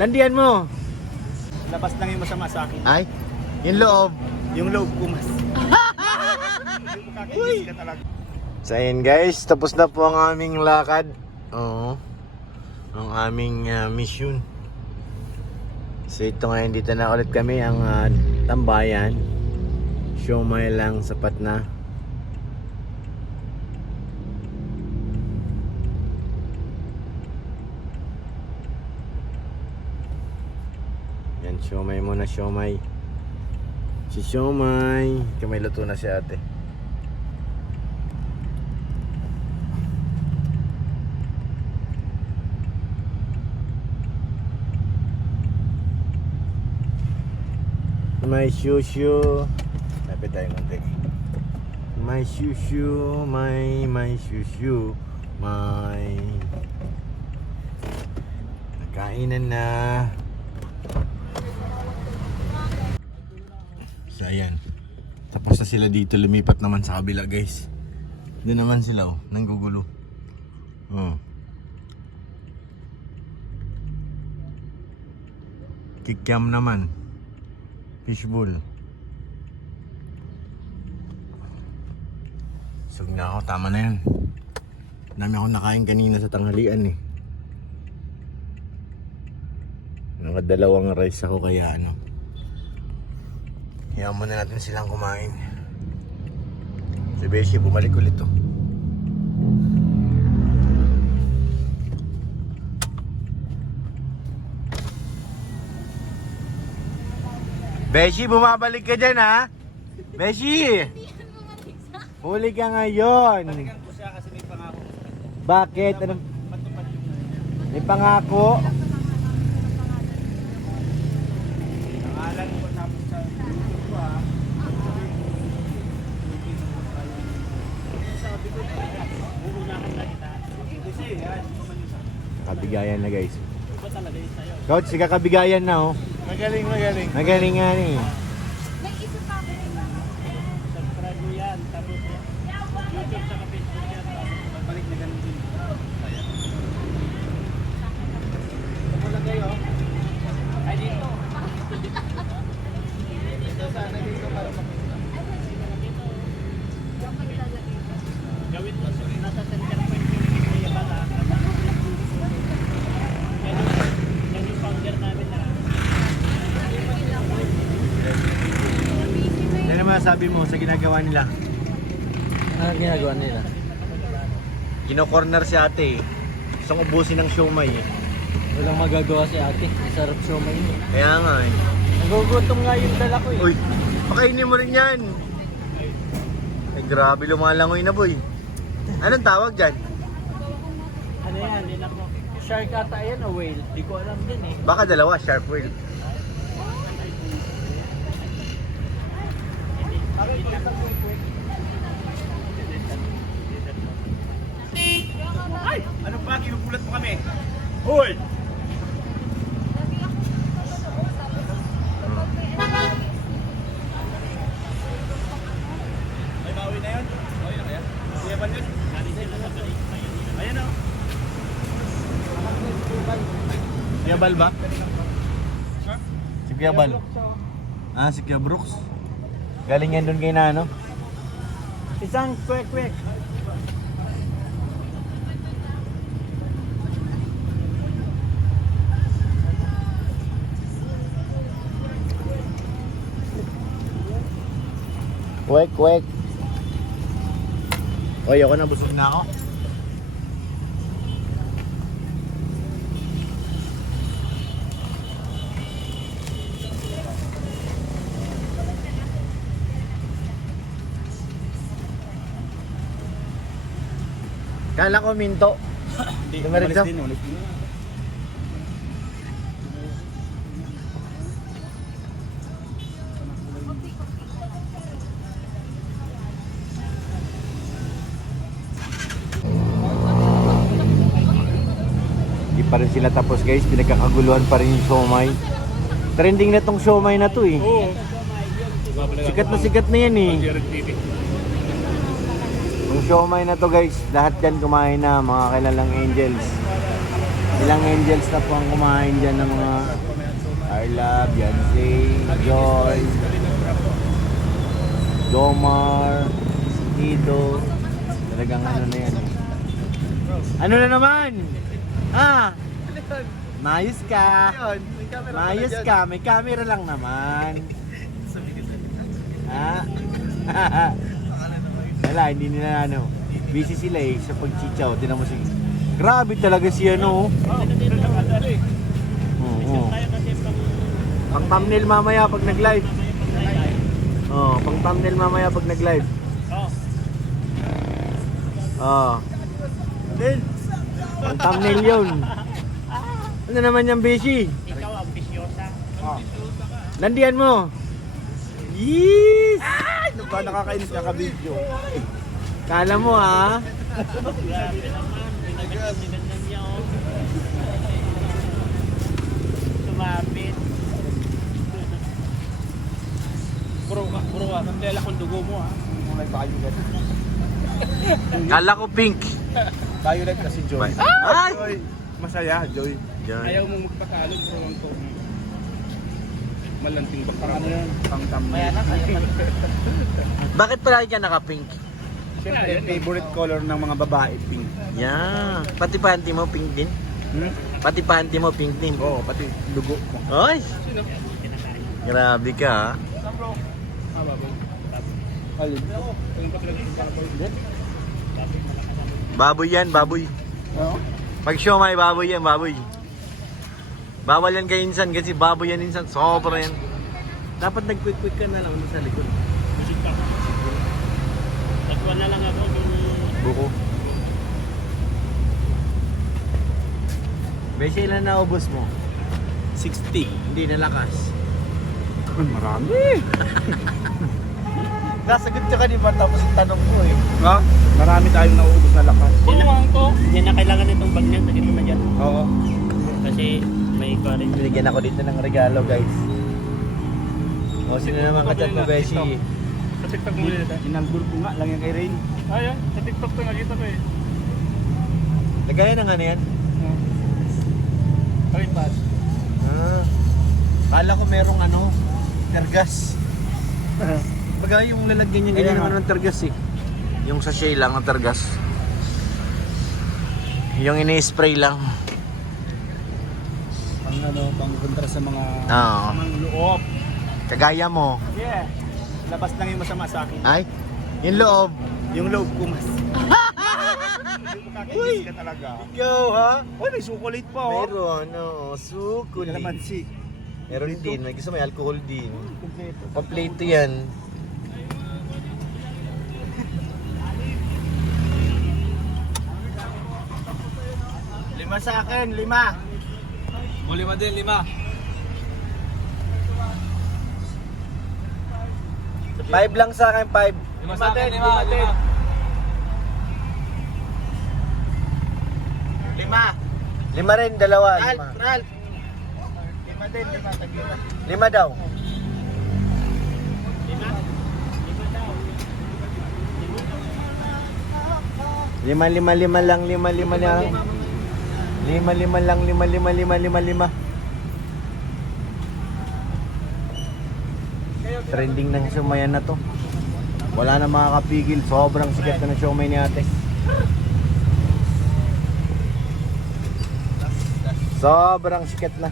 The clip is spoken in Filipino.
Landian mo. Labas lang yung masama sa akin. Ay, yung loob. Yung loob ko mas. Kakainis ka talaga. So ayun guys, tapos na po ang aming lakad. Oo. Ang aming mission. So ito ngayon, dito na ulit kami ang tambayan. Siomai lang, sapat na. Yan, siomai muna, siomai. Si siomai. Kamay luto na si ate. My shushu. Lapit tayo konti. My shushu, my shushu, my. Nakainan na. So ayan. Tapos na sila dito, lumipat naman sa kabila guys. Doon naman sila nanggugulo. Oh. Kikiam naman. Fishbowl. Sug na ako, tama na yan. Dami akong nakain kanina sa tanghalian eh. Nakadalawang rice ako kaya ano. Hayaan muna natin silang kumain. Si Beshi bumalik ulit to. Beshi, bumabalik ka dyan ha? Beshi! Huli ka ngayon. Balikan ko siya kasi may pangako. Bakit? Anong... May pangako? Nangalan ko tapos sa YouTube ko ha. Sabi ko, uunahan na kita. Kasi yan, Kabigayan na guys. iba talaga yun sa'yo. Coach, sige kabigayan na oh. Magaling, magaling. Magaling nga ni. Subscribe mo yan, tapos YouTube sa Facebook yan, magbalik na ganun din. Ayan. Wala kayo. Ay dito. Dito sana dito para gawin mo, sorry, nasa center point yung kaya bala. Yan yung founder namin na. Ano naman sabi mo sa ginagawa nila? Ano ginagawa nila? Kino-corner si ate eh. Gusto ubusin ng siomai eh. Walang magagawa si ate. Isarap siomay yun. Kaya nga eh. Nagugutom nga yung dala ko eh. Uy, pakainin mo rin yan. Ay grabe, lumalangoy na boy. Anong tawag dyan? Ano yan? Shark ata yan o whale? Di ko alam din eh. Baka dalawa, sharp whale. Ay! Ano ba? Kinukulat mo kami. Hoy! May bawi na yun? Bawi na kaya? Kuya ba yun? Ayan o. Kiyabal ba? Si Kiyabal. Ah, si Kuya Brooks. Galing yan doon kay Nano. Isang kwek-kwek. Kwek, kwek. Oy, ako na, busog na ako. Kala ko minto. Hindi, Tumarik daw. umalis din. Hindi pa rin sila tapos guys, pinagkakaguluhan pa rin yung siomai. Trending na tong siomai na to eh. Oo. Sikat na yan eh. Yung siomai na to guys, lahat yan kumain na, mga kilalang angels. Ilang angels na po ang kumain dyan ng mga Carla, Beyonce, Joy, Jomar, Tito. Talagang ano na yan. Ano na naman? Ah! Mayos ka. Mayos ka. May camera lang naman. Ha? Wala, hindi nila ano. Busy sila eh sa pagchichaw. Tinan mo si... Grabe talaga si ano. Oo. Pang thumbnail mamaya pag nag-live. Oh, pang thumbnail mamaya pag nag-live. Oh. Pang thumbnail yun. Ano naman yung busy? Ikaw ang bisyosa. Landian mo. Yes! Ano ba nakakainis ka ka-video? Kala mo ha? Grabe naman. Pinagandang niya oh. Sumapit. Puro ka. Kandela kung dugo mo ha. May violet. Kala ko pink. Violet kasi Joy. Ay! Joy. Masaya, Joy. Ayaw mong magpatalo, bro, ang to. Malanting ba Pang ano yan? Pang thumbnail. Kaya na, kaya pala. Bakit palagi ka naka-pink? Siyempre, favorite color ng mga babae, pink. Yeah. Pati panty mo pink din? Hmm? Pati panty mo pink din? Oo, pati dugo mo. Ay! Sino? Grabe ka ha? Saan, bro? Ah, baboy. Alin? Tingin pa sila dito para po. Baboy yan, baboy. Oo? Pag show may baboy yan, baboy. Bawal yan kay insan kasi baboy yan insan. Sobra yan. Dapat nag-quick-quick ka na lang sa likod. Busog pa. Tagwan na lang ako yung... Buko. Besya ilan na ubos mo? 60. Hindi nalakas. Marami. Nasagot ka kanina tapos yung tanong ko eh. Ha? Marami tayong nauubos na lakas. Hindi na kailangan itong bag niyan. Sagin mo na dyan. Oo. Kasi may current. Binigyan ako dito ng regalo guys. O sino naman ka-chat mo Beshi? Sa TikTok mo ulit. Inanggol ko nga lang yung kay Rain. Ayan, sa TikTok ko nakita ko eh. Lagayan ng ano yan? Tripod. Ah. Kala ko merong ano, tergas. Baga yung lalagyan niya ganyan Ayan, naman ng tergas eh. Yung sachet lang ng tergas. Yung ini-spray lang. Pang ano, pang kontra sa mga Oo. mga loob. Kagaya mo. Yeah. Labas lang yung masama sa akin. Ay, yung loob. Yung loob ko mas. Kakainis ka talaga. Ikaw ha? Uy, may sukulit pa oh. Meron, oo. Suko din. Kalamansi. Meron din. May gusto may alcohol din. Kompleto. Kompleto yan. Lima sa akin, lima. O, 5 din, 5. Five lang sa akin, 5. 5 sa akin, 5. Lima. 5 rin, dalawa. Ralph, 5. Ralph. Lima din, lima, tag-lima. 5 daw. 5 lang, 5 lang. 5 lang, 5. Trending ng siumayan na to. Wala na makakapigil. Sobrang sikat na ng siumay ni ate. Sobrang sikat na.